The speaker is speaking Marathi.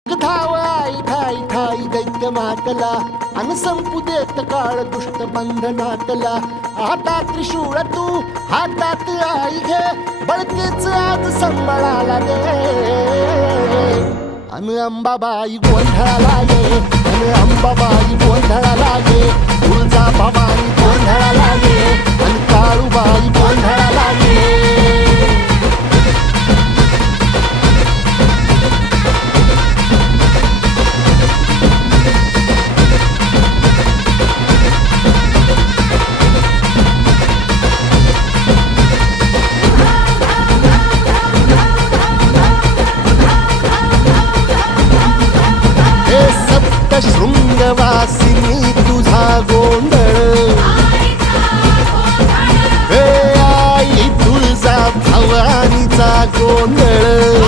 धाव आई ठाई ठाई दैत्य मातला अन संपू देत काळ दुष्ट बंधनातला. आता त्रिशूळ तू हातात आई घे बळतेच आज संबळाला दे. अन अंबाबाई गोंधळाला ये अन अंबाबाई गोंधळाला ये. तुळजा भवानी गोंधळाला ये अन काळूबाई गोंधळाला ये. शृंगवासिनी तुझा गोंधळ हे आई तुळजा भवानीचा गोंधळ.